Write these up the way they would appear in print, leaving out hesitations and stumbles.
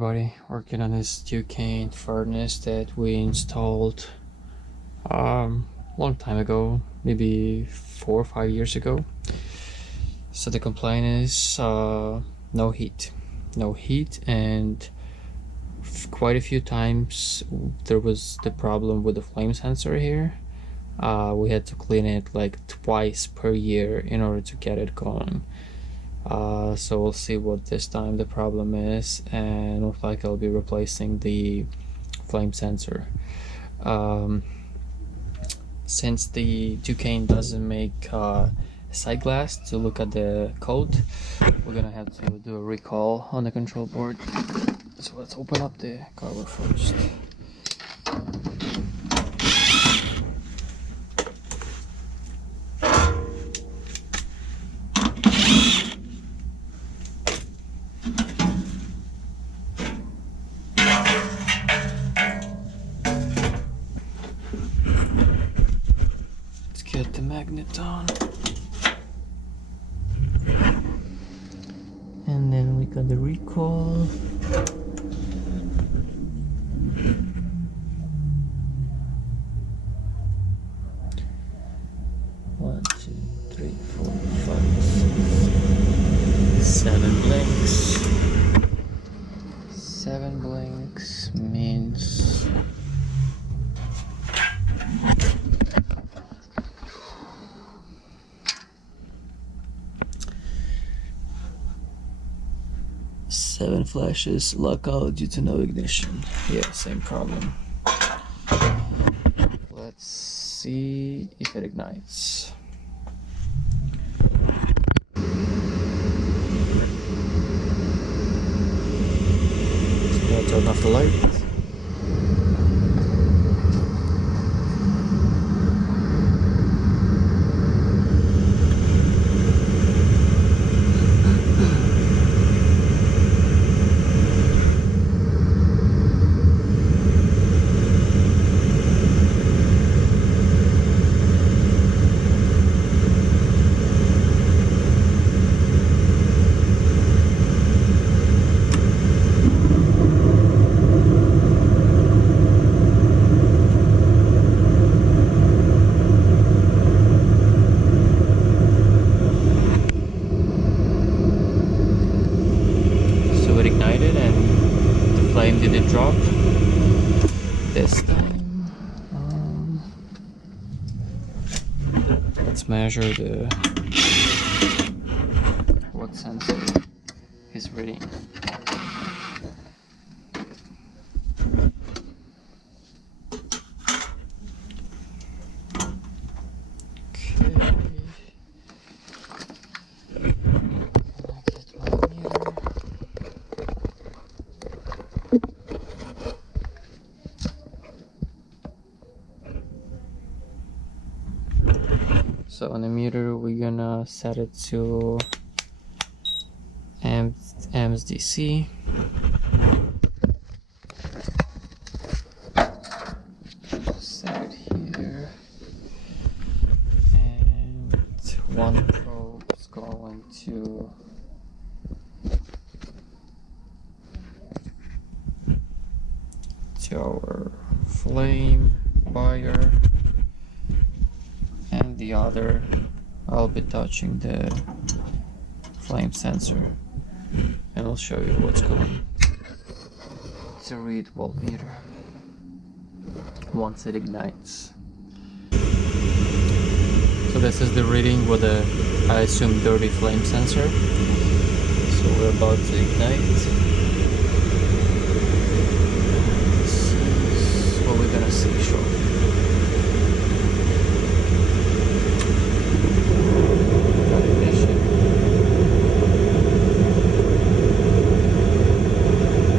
everybody, working on this Ducane furnace that we installed long time ago, maybe 4 or 5 years ago. So the complaint is no heat, and quite a few times there was the problem with the flame sensor here. We had to clean it like twice per year in order to get it going. So we'll see what this time the problem is, and looks like I'll be replacing the flame sensor. Since the Ducane doesn't make a sight glass to look at the code, we're gonna have to do a recall on the control board. So let's open up the cover first. Get the magnet on, and then we got the recall. One, two, three, four, 5, 6, 7 blinks. 7 blinks means seven flashes, lockout due to no ignition. Yeah, same problem. Let's see if it ignites. So I'll turn off the light. Ignited and the flame didn't drop this time. Let's measure what sensor is reading. So on the meter, we're gonna set it to amps DC. Set it here, and one probe is going to our flame wire, and the other I'll be touching the flame sensor, and I'll show you what's going. It's a read voltmeter once it ignites. So this is the reading with a, I assume, dirty flame sensor. So we're about to ignite. This is what we're gonna see shortly.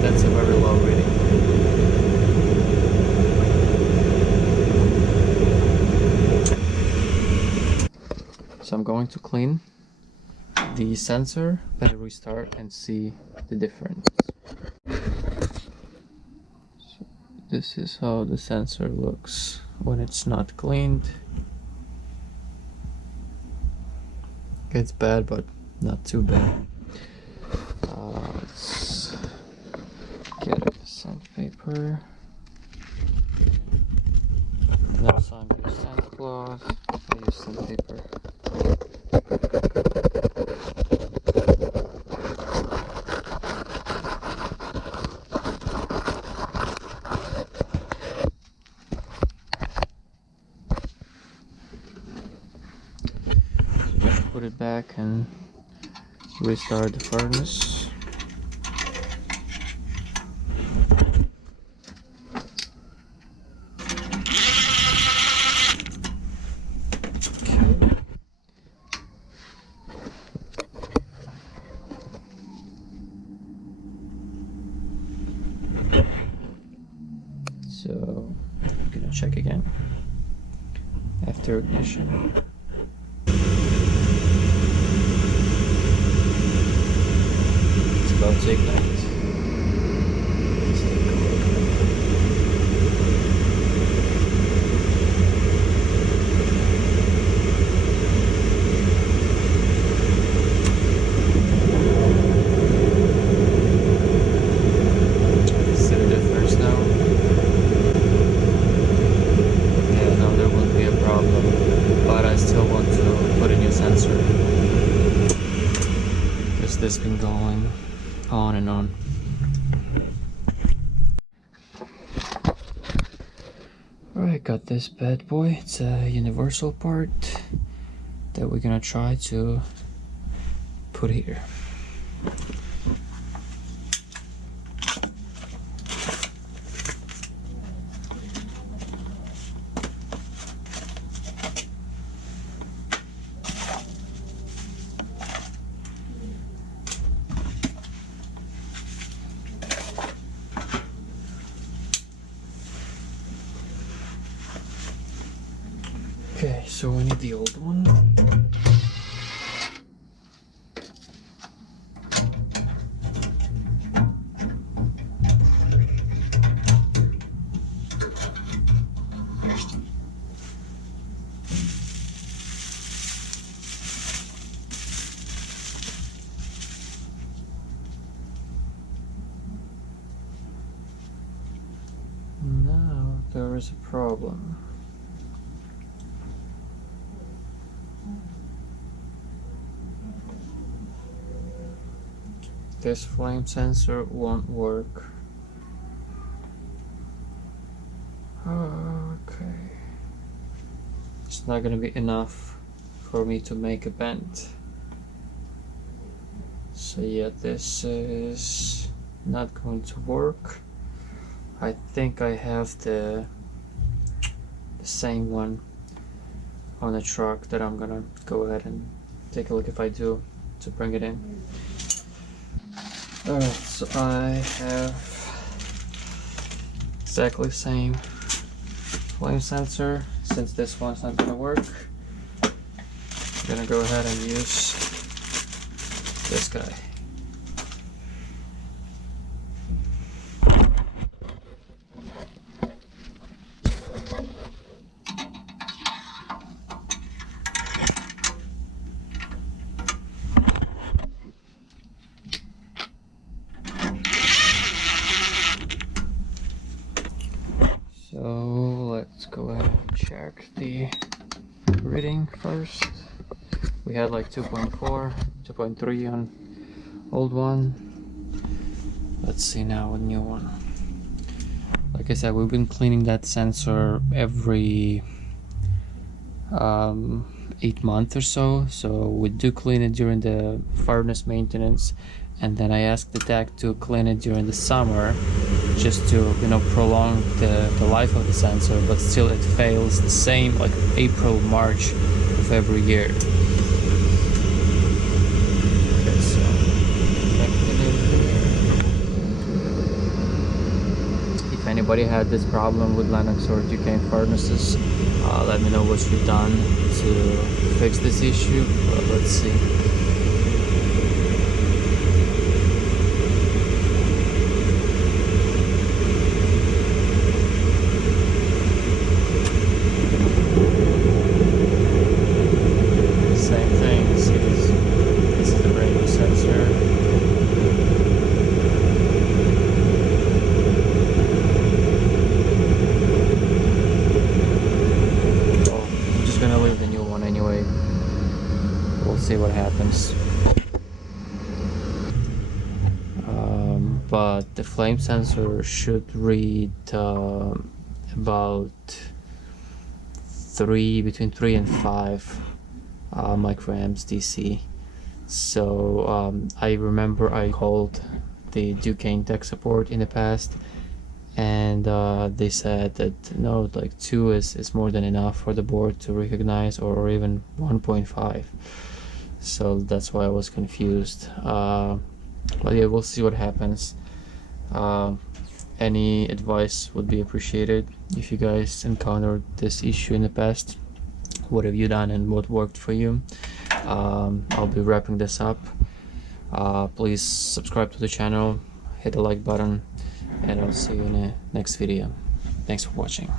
That's a very low reading. So I'm going to clean the sensor, then restart and see the difference. So this is how the sensor looks when it's not cleaned. It's bad, but not too bad. Let's sandpaper. Next time I use sandcloth, I use sandpaper. Just put it back and restart the furnace. So I'm gonna check again after ignition. It's about to ignite. See the difference now? Yeah, no, there won't be a problem, but I still want to put a new sensor because this has been going on and on. Alright, got this bad boy. It's a universal part that we're gonna try to put here. Okay, so we need the old one. Now there is a problem. This flame sensor won't work. Okay. It's not gonna be enough for me to make a bend. So yeah, this is not going to work. I think I have the same one on the truck that I'm gonna go ahead and take a look if I do to bring it in. Alright, so I have exactly the same flame sensor. Since this one's not gonna work, I'm gonna go ahead and use this guy. So let's go ahead and check the reading first. We had like 2.4, 2.3 on old one. Let's see now a new one. Like I said, we've been cleaning that sensor every 8 months or so. So we do clean it during the furnace maintenance, and then I asked the tech to clean it during the summer just to, you know, prolong the life of the sensor, but still it fails the same like April, March of every year. Okay, so if anybody had this problem with Lennox or Ducane furnaces, let me know what you've done to fix this issue. Let's see. see what happens. But the flame sensor should read about between 3 and 5 microamps DC. So I remember I called the Ducane tech support in the past, and they said that no, like 2 is more than enough for the board to recognize, or even 1.5. So that's why I was confused. But yeah, we'll see what happens. Any advice would be appreciated. If you guys encountered this issue in the past, what have you done and what worked for you? I'll be wrapping this up. Please subscribe to the channel, hit the like button, and I'll see you in the next video. Thanks for watching.